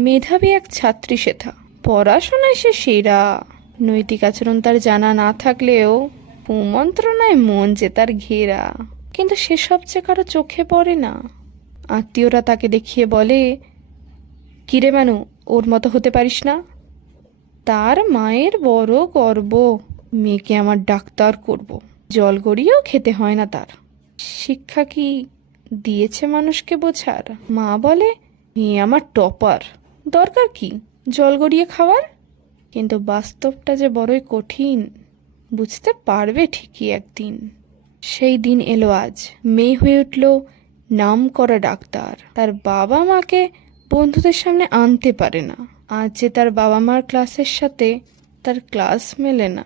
মেধাবী এক ছাত্রী সেথা, পড়াশোনায় সে সেরা। নৈতিক আচরণ তার জানা না থাকলেও কুমন্ত্রণায় মন যে তার ঘেরা। কিন্তু সেসব যে কারো চোখে পড়ে না। আত্মীয়রা তাকে দেখিয়ে বলে, কিরে মানু, ওর মতো হতে পারিস না। তার মায়ের বড় গর্ব, মেয়েকে আমার ডাক্তার করব। জল গড়িয়েও খেতে হয় না তার। শিক্ষা কি দিয়েছে মানুষকে বোঝার? মা বলে, মেয়ে আমার টপার, দরকার কি জল গড়িয়ে খাওয়ার। কিন্তু বাস্তবটা যে বড়ই কঠিন, বুঝতে পারবে ঠিকই একদিন। সেই দিন এলো আজ। মেয়ে হয়ে উঠল নাম করা ডাক্তার। তার বাবা মাকে বন্ধুদের সামনে আনতে পারে না। আজ যে তার বাবা মার ক্লাসের সাথে তার ক্লাস মেলে না।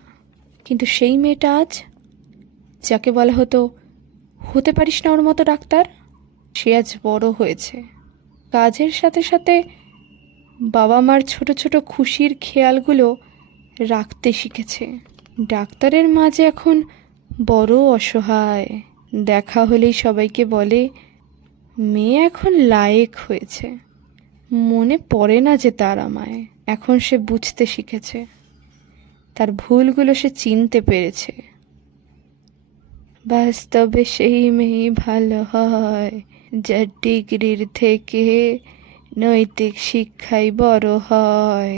কিন্তু সেই মেয়েটা আজ, যাকে বলা হতো হতে পারিস না ওর মতো ডাক্তার, সে আজ বড় হয়েছে। কাজের সাথে সাথে বাবা মার ছোট ছোট খুশির খেয়ালগুলো রাখতে শিখেছে। ডাক্তারের মা যে এখন বড় অসহায়। দেখা হলেই সবাইকে বলে, মেয়ে এখন লায়েক হয়েছে। মনে পড়ে না যে তার আমায়। এখন সে বুঝতে শিখেছে, তার ভুলগুলো সে চিনতে পেরেছে। বাস্তবে সেই মেয়ে ভালো হয়, যার ডিগ্রির থেকে নৈতিক শিক্ষাই বড় হয়।